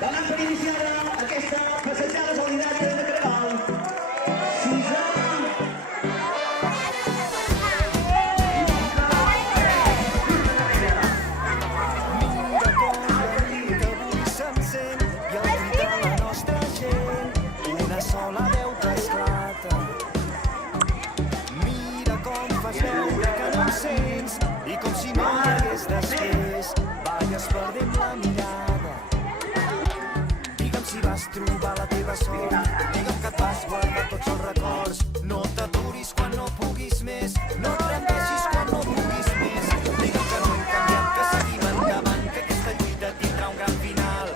Donant per iniciada aquesta passejada solidària de Carnaval. Sisè. Mira com la nit avui s'encén i el crit de la nostra gent, una sola veu que esclata. Mira com fas veure que no em sents i com si no hi hagués després, balles perdent la mirada. Digue'm si vas trobar la teva sort, digue'm que et vas guardar tots els records. No t'aturis quan no puguis més, no et rendeixis quan no puguis més. Digue'm que no hem canviat, que seguim endavant, que aquesta lluita tindrà un gran final.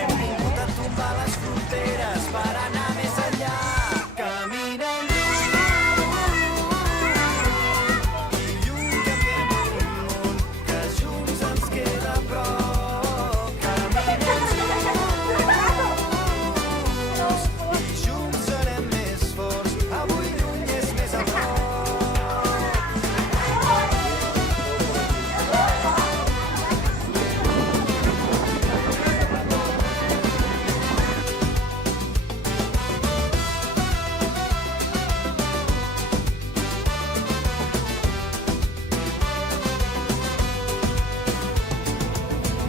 Hem vingut a tombar les fronteres per anar més enllà. Caminem i lluny canviem un món que junts ens queda a prop. Caminem i junts serem més forts. Avui lluny és més a prop.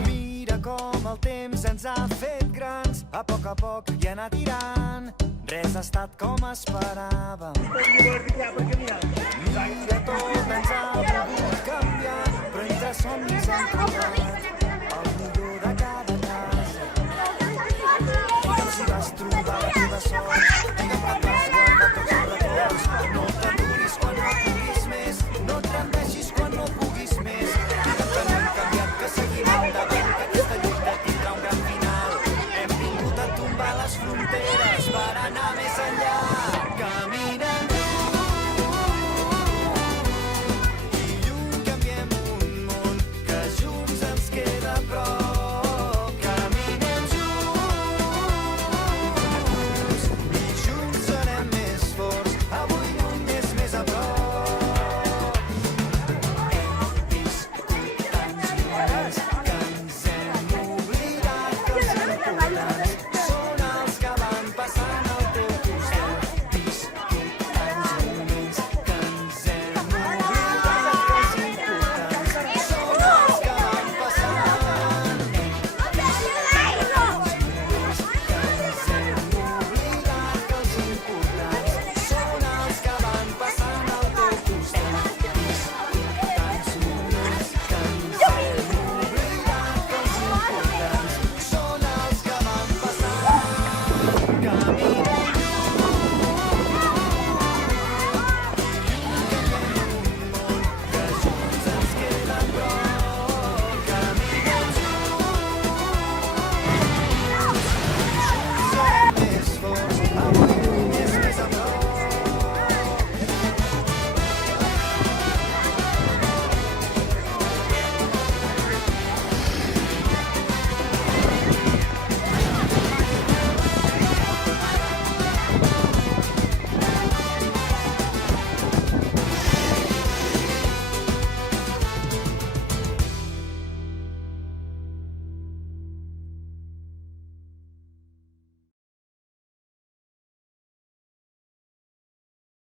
Mira com el temps ens ha fet grans, a poc i anar tirant. Res ha estat com esperàvem. Mira, tot ens ha volgut canviar, però entre somnis hem trobat